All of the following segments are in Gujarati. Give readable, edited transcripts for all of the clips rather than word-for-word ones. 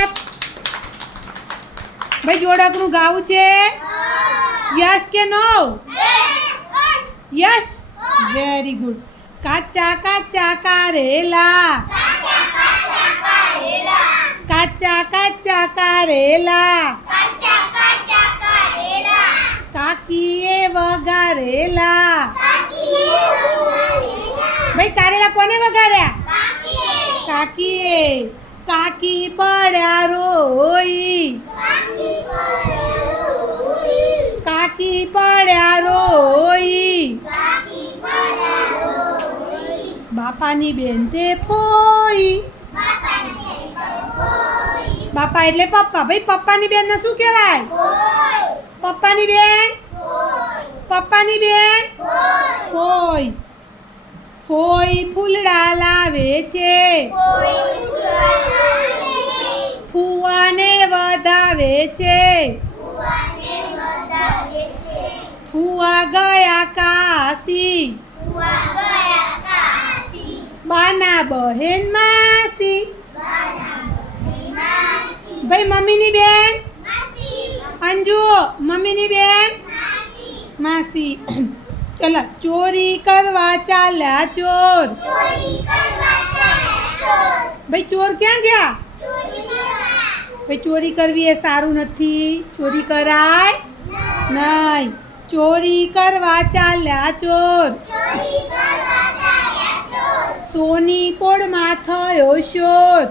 ક્લેપ. ભાઈ જોડકનું ગાવું છે. યસ કે નો? યસ. Very good. કાચા કાચા કારેલા, કાચા કાચા કારેલા, કાકીએ વઘારેલા. ભાઈ કારેલા કોને વઘાર્યા? કાકીએ. કાકી પડ્યા રોઈ, કાકી પડ્યા રોઈ. બાપાની બેન તે ફોઈ. બાપા એટલે પપ્પા. ભાઈ પપ્પાની બેન ને શું કહેવાય? પપ્પાની બેન, પપ્પાની બેન ફોઈ. ફોઈ ફૂલડા લાવે છે, ફુવાને વધાવે છે. ફુવા ગયા કાશી, બાના બહેન માસી. ભાઈ મમ્મીની બેન અંજુ, મમ્મીની બેન માસી. ચલો ચોરી કરવા ચાલ્યા ચોર. ભાઈ ચોર ક્યાં ગયા? ભાઈ ચોરી કરવી એ સારું નથી, ચોરી કરાય નહીં. ચોરી કરવા ચાલ્યા ચોર, સોની પોળમાં થયો શોર.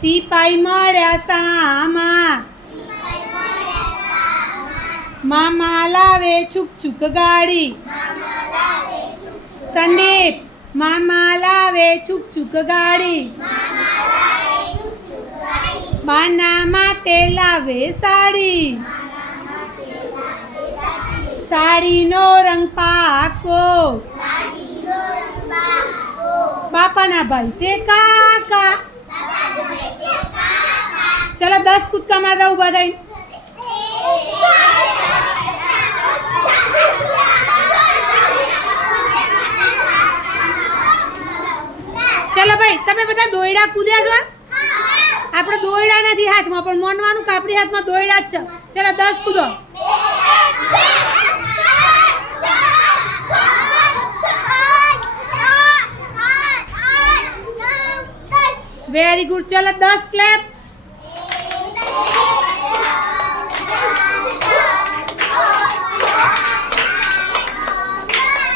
સિપાઈ મળ્યા સામા, મામા લાવે છુક છુક ગાડી. સંદીપ, મામા લાવે છુક છુક ગાડી. બાના માટે લાવે સાડી, સાડીનો રંગ પાકો. બાપાના ભાઈ તે કાકા. ચલો 10 કૂદકા મારતા ઉભા થઈ. ચલો ભાઈ તમે બધા દોયડા કૂદ્યા છો? આપણે દોયડા નથી હાથમાં, પણ મોનવાનું કે આપણી હાથમાં દોયડા જ છે. ચલો 10 કૂદો. Very good. ચલો 10 ક્લેપ.